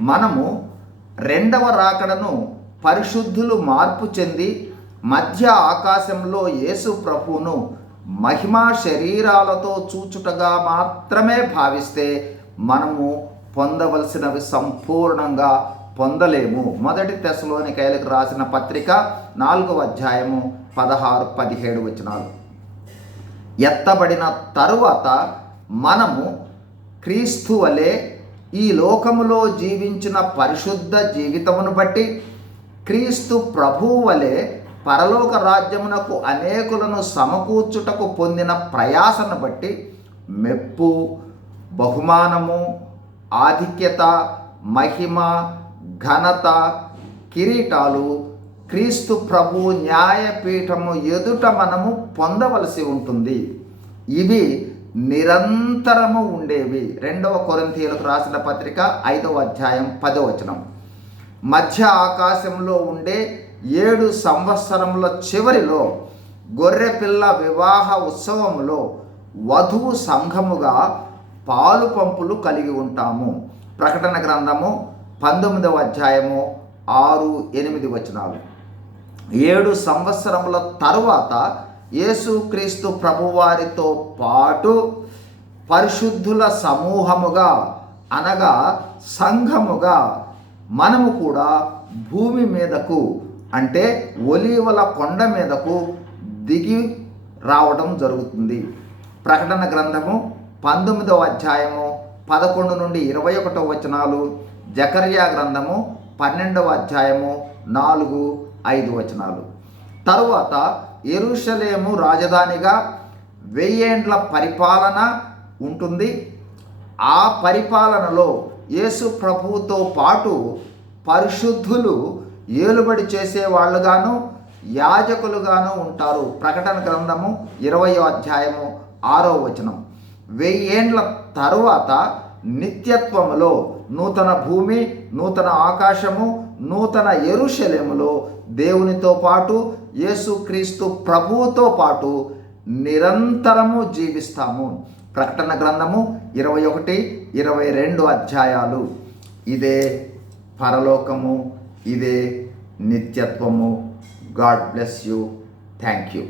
మనము రెండవ రాకడను పరిశుద్ధులు మార్పు చెంది మధ్య ఆకాశంలో యేసు ప్రభువును మహిమా శరీరాలతో చూచుటగా మాత్రమే భావిస్తే మనము పొందవలసినవి సంపూర్ణంగా పొందలేము. మొదటి తెశలోనికైలకు రాసిన పత్రిక నాలుగవ అధ్యాయము పదహారు పదిహేడు వచనాలు. ఎత్తబడిన తరువాత మనము క్రీస్తు వలె ఈ లోకములో జీవించిన పరిశుద్ధ జీవితమును బట్టి క్రీస్తు ప్రభువు వలె పరలోక రాజ్యమునకు అనేకులను సమకూర్చుటకు పొందిన ప్రయాసను బట్టి మెప్పు బహుమానము ఆధిక్యత మహిమ ఘనత కిరీటాలు క్రీస్తు ప్రభు న్యాయపీఠము ఎదుట మనము పొందవలసి ఉంటుంది. ఇవి నిరంతరము ఉండేవి. రెండవ కొరంతీయులకు రాసిన పత్రిక ఐదవ అధ్యాయం పదవ వచనం. మధ్య ఆకాశంలో ఉండే ఏడు సంవత్సరముల చివరిలో గొర్రెపిల్ల వివాహ ఉత్సవములో వధువు సంఘముగా పాలు పంపులు కలిగి ఉంటాము. ప్రకటన గ్రంథము పంతొమ్మిదవ అధ్యాయము ఆరు ఎనిమిది వచనాలు. ఏడు సంవత్సరముల తరువాత యేసుక్రీస్తు ప్రభువారితో పాటు పరిశుద్ధుల సమూహముగా అనగా సంఘముగా మనము కూడా భూమి మీదకు అంటే ఒలీవల కొండ మీదకు దిగి రావడం జరుగుతుంది. ప్రకటన గ్రంథము పంతొమ్మిదవ అధ్యాయము పదకొండు నుండి ఇరవై ఒకటో వచనాలు జకర్యా గ్రంథము పన్నెండవ అధ్యాయము నాలుగు ఐదు వచనాలు. తరువాత ఎరుషలేము రాజధానిగా వెయ్యేండ్ల పరిపాలన ఉంటుంది. ఆ పరిపాలనలో యేసు ప్రభువుతో పాటు పరిశుద్ధులు ఏలుబడి చేసేవాళ్ళుగాను యాజకులుగాను ఉంటారు. ప్రకటన గ్రంథము ఇరవయో అధ్యాయము ఆరో వచనం. వెయ్యేండ్ల తరువాత నిత్యత్వములో నూతన భూమి నూతన ఆకాశము నూతన ఎరుషలేములో దేవునితో పాటు యేసుక్రీస్తు ప్రభువుతో పాటు నిరంతరము జీవిస్తాము. ప్రకటన గ్రంథము ఇరవై ఒకటి ఇరవై రెండు అధ్యాయాలు. ఇదే పరలోకము ఇదే నిత్యత్వము. God bless you. Thank you